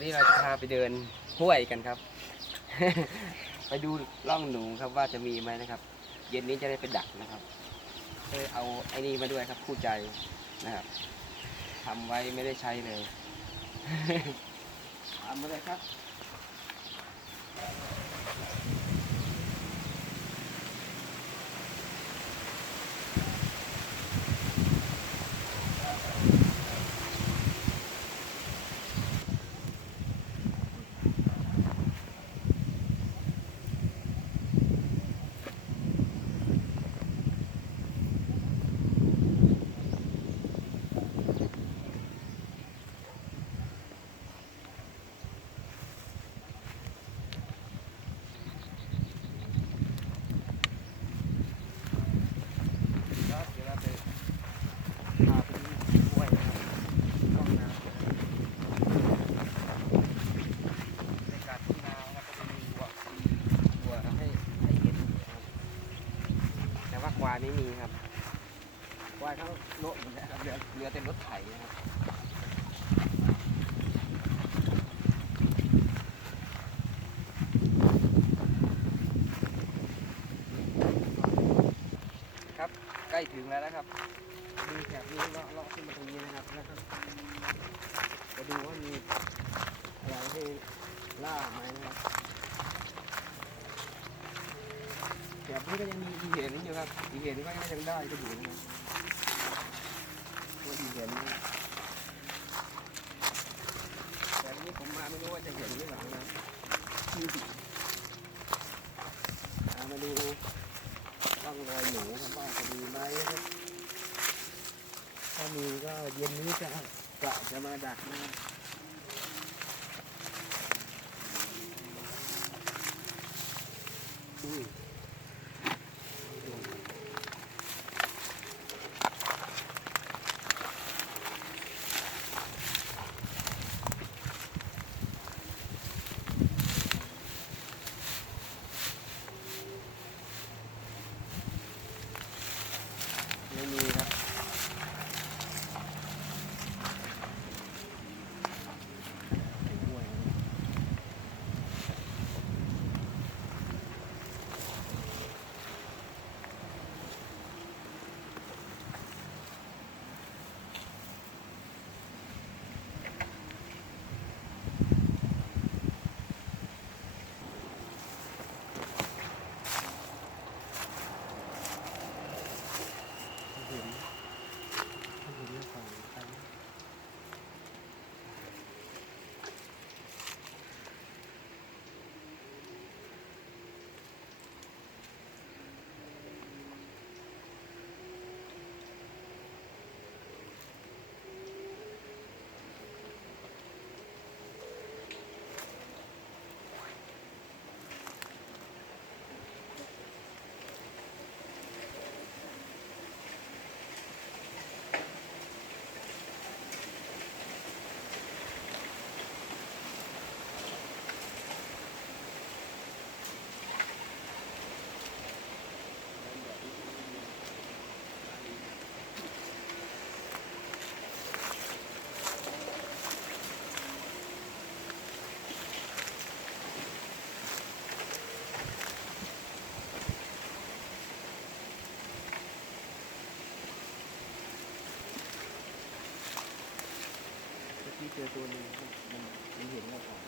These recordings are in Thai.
วันนี้เราจะพาไปเดินห้วยกันครับ ไปดูล่องหนูครับว่าจะมีไหมนะครับ เย็นนี้จะได้ไปดักนะครับเลยเอาไอ้นี่มาด้วยครับคู่ใจนะครับทำไว้ไม่ได้ใช้เลยทำมาเลยครับเดี๋ยวเราไปพาไปดูห้วยนะครับร่องน้ำนะครับในการทุ่งนานะครับก็จะมีวัวมีวัวให้ให้เห็นนะครับแต่ว่ากวาง ไม่มีครับกวางเขาโละหมดแล้วครับเหลือเหลือแต่รถไถนะครับครับใกล้ถึงแล้วนะครับดูแถบนี้เลาะเลาะขึ้นมาตรงนี้นะครับแล้วก็จะดูว่ามีอะไรให้ล่าไหมนะครับ ถบนี้ก็ยังมีอีเห็นอยู่ครับอีเห็นก็ยังได้ก็อยู่นะครับอีเห็นนะแต่ทีนี้ผมมาไม่รู้ว่าจะเห็นหรือเปล่านะมาดูร่องรอยหนูครับว่าจะมีไหมถ้ามีก็เย็นนี้จะกะจะมาดักนะอุ้ยไม่ เมื่อกี้เจอตัวหนึงมันมันเห็นแล้วก่อน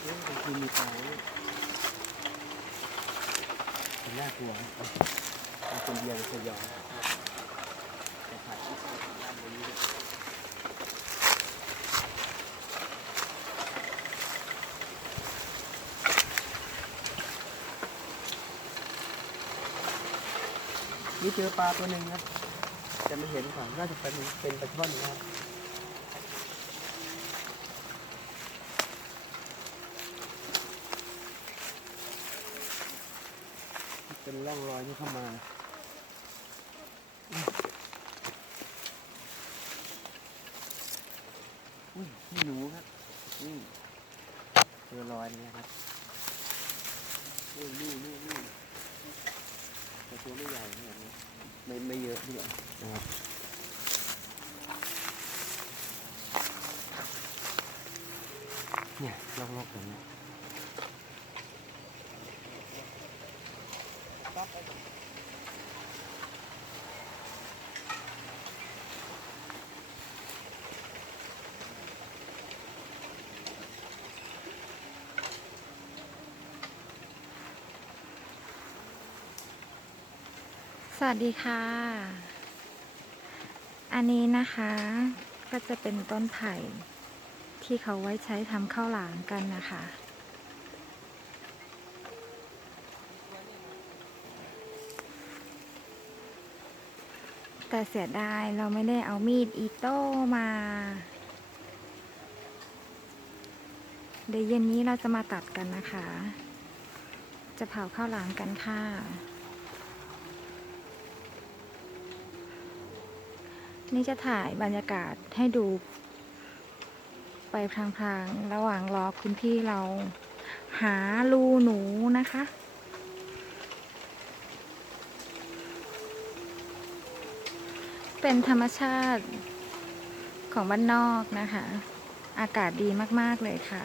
เอ๊ะบางทีมีปลาเนี่ยมันน่ากลัวนะเอาคนเดียวสยองแต่ถ่ายที่ด้านบนนี้ด้วย นี่เจอปลาตัวหนึ่งครับจะไม่เห็นค่ะน่าจะเป็นเป็นปลาช่อนนะครับเป็นร่องรอยที่เข้ามาอุ้ยนี่หนูครับนี่เจอรอยนี่ครับอุ้ยนี่นี่นี่แต่ตัวไม่ใหญ่ ไม่ไม่เยอะด้วยนะครับเนี่ยลอกๆแบบนี้ สวัสดีค่ะ อันนี้นะคะก็จะเป็นต้นไผ่ที่เขาไว้ใช้ทำข้าวหลามกันนะคะ แต่เสียดายเราไม่ได้เอามีดอีโต้มา เดี๋ยวเย็นนี้เราจะมาตัดกันนะคะ จะเผาข้าวหลามกันค่ะ นี่จะถ่ายบรรยากาศให้ดู ไปพลางๆ ระหว่างรอคุณพี่เราหารูหนูนะคะ เป็นธรรมชาติของบ้านนอกนะคะ อากาศดีมากๆเลยค่ะ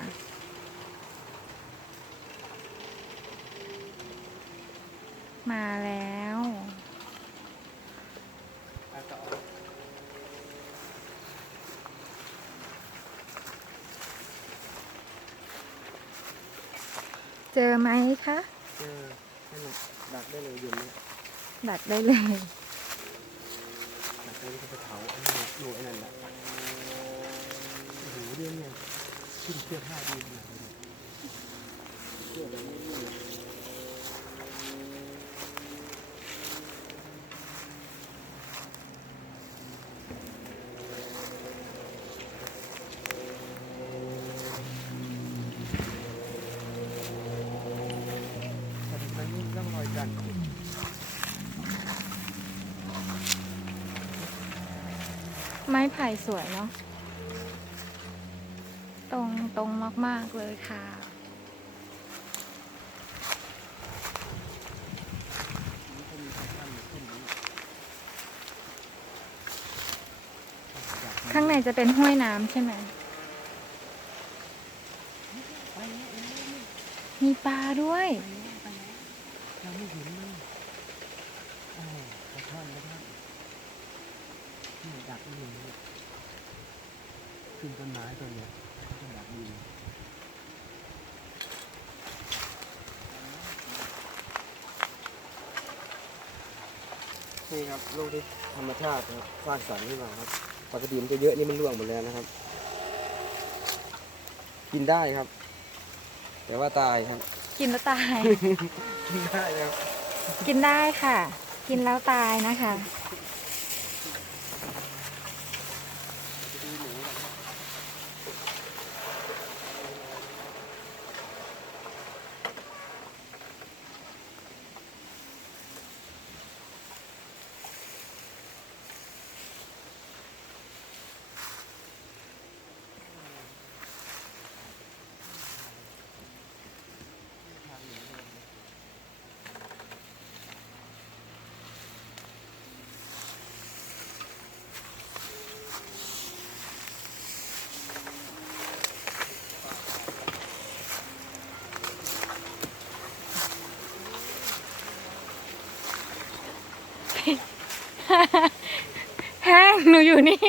มาแล้วก็ เจอไหมคะเจอนั่นแหละดักได้เลยเย็นนี้ดัดได้เลยดักได้ที่จะเผาอันนี้หนูไอ้นั่นแหละโอ้โหเรื่องเนี่ยขึ้นเสื้อผ้าดีขนา ม้ไผ่สวยเนาะ ตรงตรงมาก ๆ เลยค่ะ ข้างในจะเป็นห้วยน้ำใช่ไหม มีปลาด้วย เราไม่เห็นมันโอ้กระท่อนนะครับนี่ดักยิงเนี่ยขึ้น ต้นไม้ตัวเนี้ยเขาจะดักยิงนี่ครับลูกที่ธรรมชาติครับสร้างสรรค์ขึ้นมาครับปกติมันจะเยอะนี่มันร่วงหมดแล้วนะครับ กินได้ครับ แต่ว่าตายครับ กินแล้วตาย กินได้ครับ กินได้ค่ะ กินแล้วตายนะคะ แห้งหนูอยู่นี่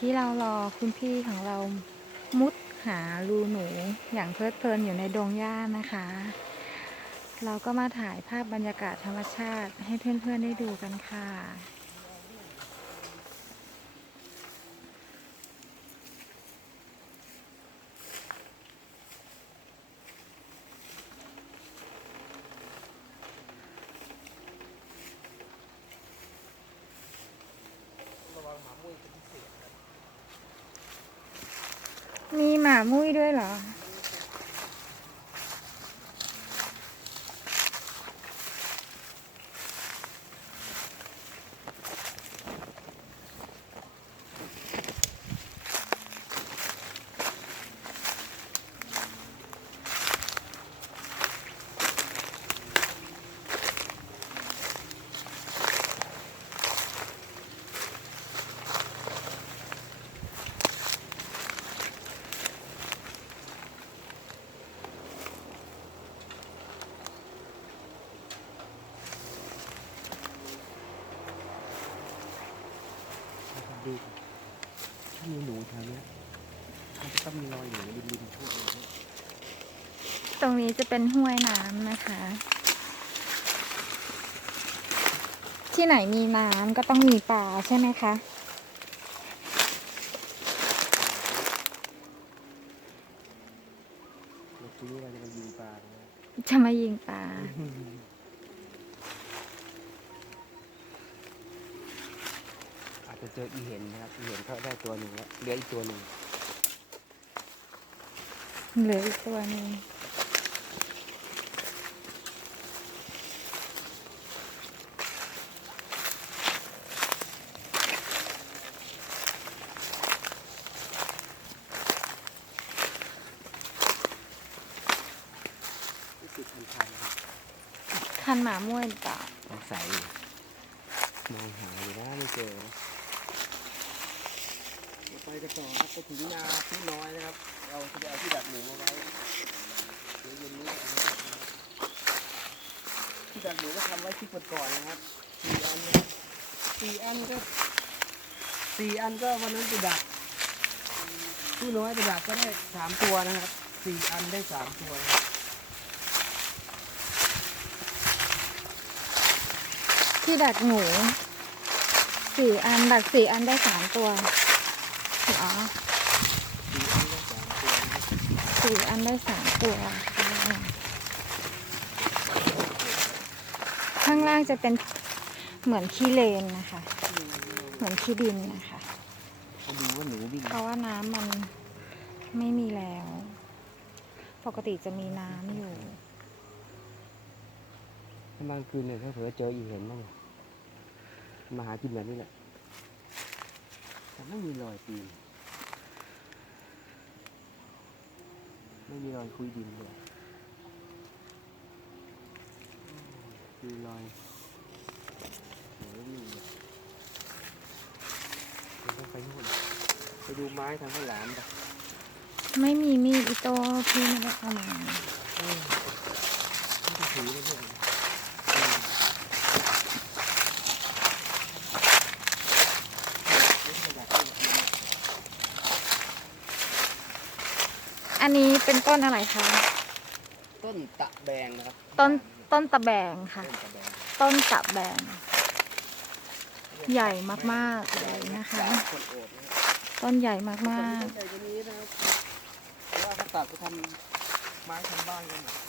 ที่เรารอคุณพี่ของเรามุดหารูหนูอย่างเพลิดเพลินอยู่ในดงหญ้านะคะ เราก็มาถ่ายภาพบรรยากาศธรรมชาติให้เพื่อนๆได้ดูกันค่ะระวังหมามุ้ยเป็นพิเศษครับามุ้ยด้วยเหรอ ดู ถ้ามีหนูแถวเนี้ยมันจะต้องมีรอยหนูริมริมๆทั่วเลยครับตรงนี้จะเป็นห้วยน้ำนะคะ ที่ไหนมีน้ำก็ต้องมีปลาใช่ไหมคะ เมื่อกี้เราจะมายิงปลานะ จะมายิงปลาอา เจออีเห็นนะครับอีเห็นเขาได้ตัวหนึ่งแล้วเหลืออีกตัวหนึ่งเหลืออีกตัวหนึ่งรู้สึกคันๆครับคันหมาม่วยต่อสงสัยอยู่มองหาอยู่นะไม่เจอนะเราไป กันต่อครับไปถึงนาที่น้อยนะครับ เราจะไปเอาที่ดักหนูเอาไว้เดี๋ยวเย็นนี้ที่ดักหนูก็ทำไว้ที่ก่อนนะครับสี่อันนะครับสี่อันก็สี่อันก็วันนั้นไปดักผู้น้อยไปดักก็ได้สามตัวนะครับสี่อันได้สามตัวนะครับที่ดักหนูสี่อันดักสี่อันได้สามตัว อ๋อสี่อันได้สามตัวนะครับสี่อันได้สามตัวค่ะข้างล่างจะเป็นเหมือนขี้เลนนะคะ เหมือนขี้ดินนะคะเขาดูว่าหนูวิ่งเพราะว่าน้ำมันไม่มีแล้ว ปกติจะมีน้ำอยู่ถ้ากลางคืนเนี่ยถ้าเผื่อเจออีเห็นบ้างอะมาหากินแบบนี้แหละ แต่ไม่มีรอยตีนไม่มีรอยคุยดินเลยมีรอยหนูวิ่งเลยเราต้องไปนู่นไปดูไม้ทางข้างหลามไปไม่มีมีดอิโต้พี่ไม่ได้เอามาเออไม่ถือมาด้วยเออไม่ธรรมดาที่แบบนี้ อันนี้เป็นต้นอะไรคะ ต้นตะแบงนะครับต้นต้นตะแบงค่ะ ต้นตะแบงต้นตะแบง ใหญ่มากๆเลยนะคะ คนโอบนะครับต้นใหญ่มากต้นใหญ่กว่านี้นะครับเพราะว่าเขาตัดไปทำไม้ทำบ้านกันหมดๆ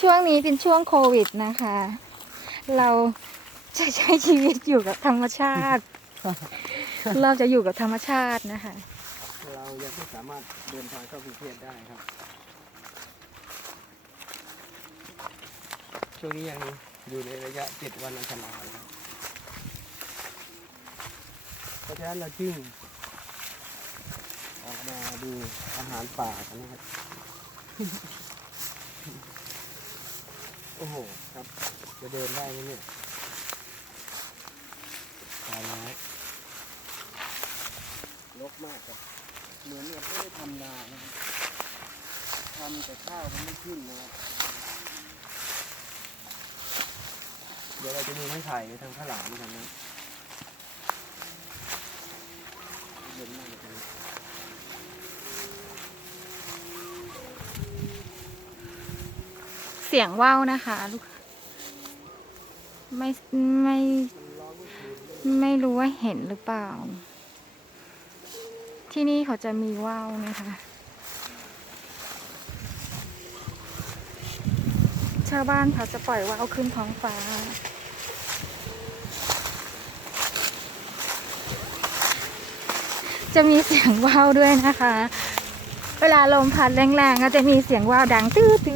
ช่วงนี้เป็นช่วงโควิดนะคะ เราจะใช้ชีวิตอยู่กับธรรมชาติ เราจะอยู่กับธรรมชาตินะคะ เรายังไม่สามารถเดินทางเข้ากรุงเทพได้ครับ ช่วงนี้ยังอยู่ในระยะเจ็ดวันอันตรายครับเพราะฉะนั้นเราจึงออกมาดูอาหารป่ากันนะครับ โอ้โหครับ จะเดินได้ไหมเนี่ยตายแล้ว มากครับเหมือนกับไม่ได้ทำนานะครับทำแต่ข้าวมันไม่ขึ้นนะครับดดี๋ยวเราจะมีไม้ไผ่ทางข้างหลังกันนะเย็นมากเลยตรงนี้เสียงว่าวนะคะลูกไม่ไม่ ไม่รู้ว่าเห็นหรือเปล่า ที่นี่เขาจะมีว่าวนะคะ ชาวบ้านเขาจะปล่อยว่าวขึ้นท้องฟ้า จะมีเสียงว่าวด้วยนะคะ เวลาลมพัดแรงๆก็จะมีเสียงว่าวดังตื้อ